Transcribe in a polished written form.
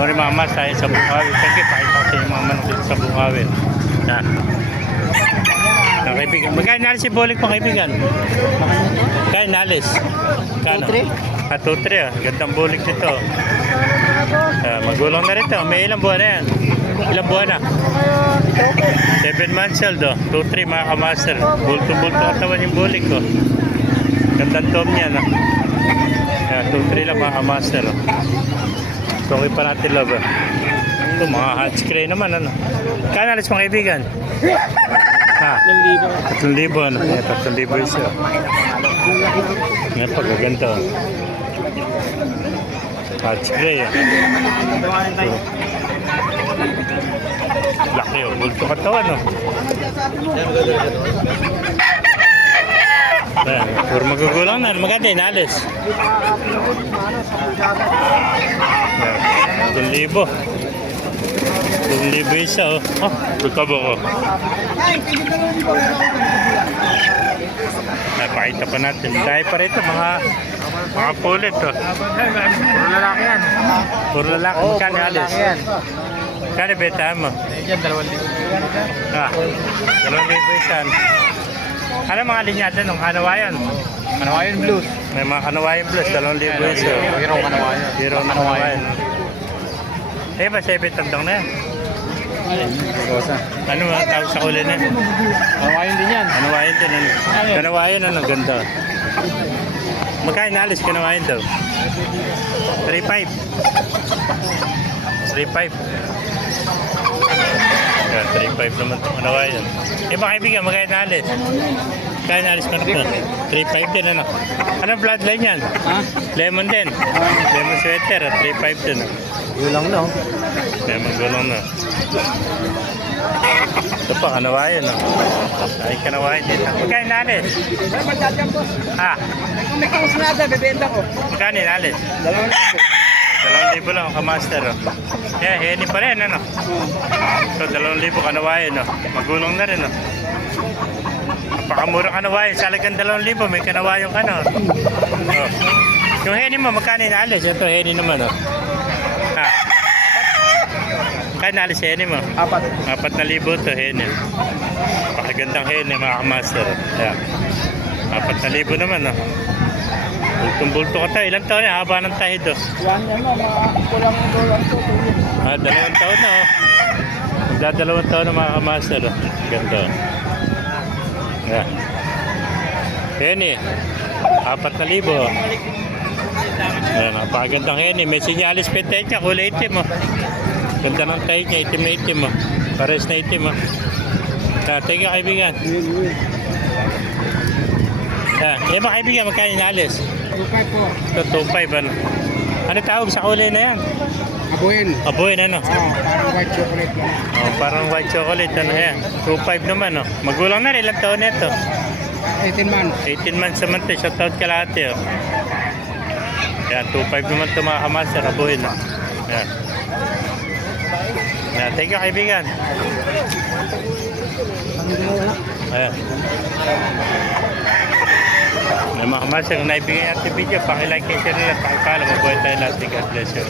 Mori mga mas tayo sa Bukawi. Sige, pakita ko sa inyo mga manok dito sa Bukawi. Yan. Ang kaibigan. Magkano nalis si Bolik mo kaibigan? Kaya nalis? Kano? 2-3. 2-3 ah. Gandang Bolik dito. Magulang na rin to. May ilang buwan na yan? Ilang buwan na? 7 months old oh. 2-3 mga kamaster. Bulto-bulto katawan yung Bolik ko. Gandang tom niya no. 2-3 lang mga kamaster oh. Tungi pa natin love eh. Ito mga hatch cray naman ano. Kaya nalis mga kaibigan? Ha? 3,000 ano? 3,000 isa. Yan pagkaganda. Hatch cray ah. Laki oh. Bulto katawan oh. Ayan, puro magugulang na. Maganda inalis. 2,000. 2,000 isa oh. Oh, bukabo ko. Pakita pa natin. Dahil pa rito mga pulit oh. Puro lalaki yan. Puro lalaki. Magkano alis? Magkano beta mo? Diyan, 2,000. Ah, 2,000 isa. Ano mga linyada nung Hanawayan? Kanawayan Blues. May mga Hanawayan Blues, 2,000 isa. Hero Kanawayan. Hero Hanawayan. Eh ba, 7 tandang na yan? Rosa. Ano mga tawag sa kulay na yan? Kanawayan din yan. Kanawayan din. Ano? Kanawayan ano, ganda. Magkain alis Kanawayan daw? 3,500. 3,500. Yeah, 3,500 naman itong Kanawayan. Eh baka ibigyan, magkain alis? Magkain alis ka na 3,500 din ano? Anong bloodline yan? Ha? Lemon din. Lemon sweater, 3,500 din. Yun lang no. Lemon gulong na. Ito pa, Kanawayan no? Ay, Kanawayan din. Magkain alis? Ha? Kung may kausnada, bebenta ko. Magkano alis? 2,000. 2,000 lang ang kamaster oh. Yeah, heni pa rin ano. So 2,000 Kanawayan no. Magulong na rin no. Napakamura Kanawayan. Sa halagang 2,000 may Kanawayan ka no. Oh. Yung heni mo magkano alis? Ito heni naman oh. Ha? Magkano alis heni mo? 4,000 to heni. Pakagandang heni mga kamaster. Yeah. 4,000 naman no. Bultong-bulto ka tayo. Ilang taon na? Haba ng tahid oh. Yan yan no, kulang doon to. 2 taon na oh. Magdadalawang taon na mga kamaster oh. Ganda oh. Yeah. Henny. 4,000 oh. Ayan, napakagandang Henny. May sinyalis petenya. Kulay itim oh. Ganda ng tahid niya. Itim na itim oh. Pares na itim oh. Thank you kaibigan. Eh ba kaibigan, magkano inalis? 2,500 po. Ito, 2,500 ano? Ano tawag sa kulay na yan? Abuin. Abuin ano? Parang white chocolate lang. Oh, parang white chocolate ano yan? 2,500 naman oh. Magulang na rin, ilang taon na ito? 18 months. 18 months naman ito, shoutout kalahati oh. Yan, 2,500 naman ito mga kamaster, abuin oh. Yan. Yan, thank you kaibigan. Ayan. May mga kamaster, kung naibigay natin video, pakilike kayo siya rin at pakipala, mabuhay tayo lahat. God bless you.